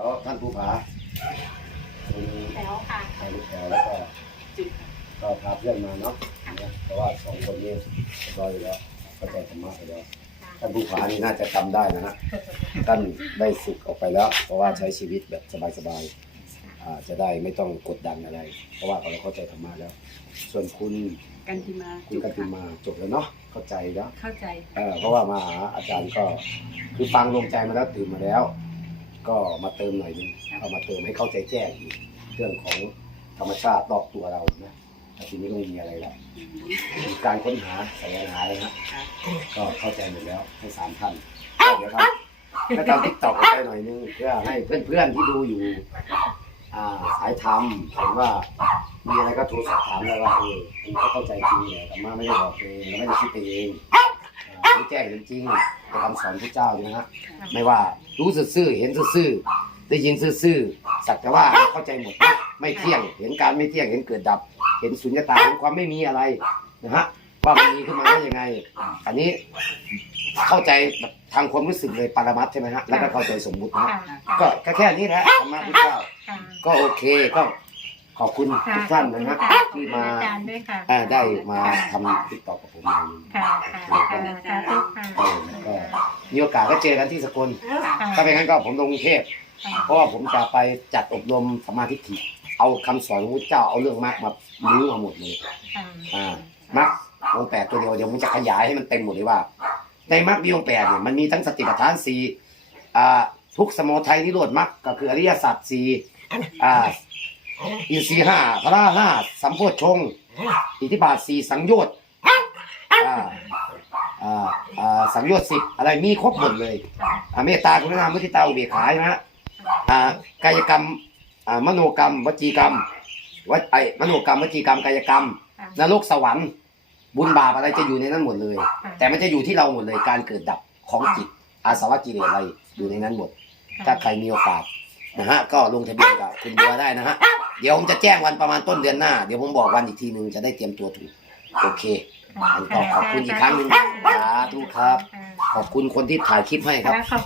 ดี๋ยวท่านผู้ผาคุณแล้วค่ะถ่ายรูปแถวแล้วก็จุดก็พาเพื่อนมาเนาะนะเพราะว่าสองคนนี้เรียบร้อยอยู่แล้วเข้าใจธรรมะไปแล้วท่านผู้ผานี่น่าจะจำได้นะฮะท่านได้ฝึกออกไปแล้ว เพราะว่าใช้ชีวิตแบบสบายๆอ่าจะได้ไม่ต้องกดดันอะไร เพราะว่าเราเข้าใจธรรมะแล้ว ส่วนคุณกันทิมาคุณกันติมาจบแล้วเนาะเข้าใจแล้ว เข้าใจ เออเพราะว่ามาหาอาจารย์ก็คือฟังลงใจมาแล้วตื่นมาแล้ว ก็มาเติมหน่อยนึงเอามาเติมให้เข้าใจแจ้งอีกเรื่องของธรรมชาติรอบตัวเรานะแต่ทีนี้ก็ไม่มีอะไรแล้วมีการค้นหาแสวงหาเลยนะก็เข้าใจหมดแล้วให้สามท่านก็เดี๋ยวครับก็ทำทิกตอกไปหน่อยนึงเพื่อให้เพื่อนๆที่ดูอยู่อ่าสายธรรมเห็นว่ามีอะไรก็โทรสอบถามแล้วว่าเออคุณก็เข้าใจจริงเลยแต่มาไม่ได้บอกเองไม่ได้คิดไปเองอ่า รู้แจ้งจริงๆแต่คำสอนพระเจ้าใช่ไหมฮะไม่ว่ารู้ซื่อๆเห็นซื่อๆได้ยินซื่อๆสักแต่ว่าเข้าใจหมดนะไม่เที่ยงเห็นการไม่เที่ยงเห็นเกิดดับ เห็นสุญญตาเห็นความไม่มีอะไรนะฮะว่ามันมีขึ้นมาได้ยังไง อันนี้เข้าใจแบบทางความรู้สึกเลยปรมัตถ์ใช่ไหมฮะแล้วก็เข้าใจสมมุตินะค่ะฮะก็ก็แค่นี้แหละธรรมะพระเจ้าค่ะก็โอเคก็ ขอบคุณทุกท่านนะฮะค่ะที่มาอาจารย์ด้วยค่ะเอ่อได้มาทำติดต่อกับผมหน่อยหนึงค่ะค่ะค่ะสาธุค่ะเออก็มีโอกาสก็เจอกันที่สกลค่ะถ้าเป็นงั้นก็ผมลงกรุงเทพเพราะว่าผมจะไปจัดอบรมสมาธิฐิเอาคำสอนของพระเจ้าเอาเรื่องมรรคมาลื้อมาหมดเลยค่ะอ่ามรรควงแปดตัวเดียวเดี๋ยวผมจะขยายให้มันเต็มหมดเลยว่า ในมรรคมีองค์แปดเนี่ยมันมีทั้งสติปัฏฐานสี่อ่าทุกสมุทัยนิโรธมรรคก็คืออริยสัจสี่อ่า อินทรีย์ห้าพระห้าสัมโพชฌงค์อิทธิบาทสี่สังโยชน์อ่าอ่าอ่าสังโยชน์สิบอะไรมีครบหมดเลยอ่าเมตตากรุณามุทิตาอุเบกขาใช่ไหมฮะอ่ากายกรรมอ่ามโนกรรม วจีกรรมวไอมโนกรรมวจีกรรมกายกรรมนรกสวรรค์ บุญบาปอะไรจะอยู่ในนั้นหมดเลย แต่มันจะอยู่ที่เราหมดเลยการเกิดดับของจิต อาสวะกิเลสอะไรอยู่ในนั้นหมด ถ้าใครมีโอกาสนะฮะก็ลงทะเบียนกับคุณบัวได้นะฮะ เดี๋ยวผมจะแจ้งวันประมาณต้นเดือนหน้า เดี๋ยวผมบอกวันอีกทีหนึ่งจะได้เตรียมตัวถูกโอเคอันนี้ก็ขอบคุณอีกครั้งหนึ่งสาธุครับ ขอบคุณคนที่ถ่ายคลิปให้ครับขอบ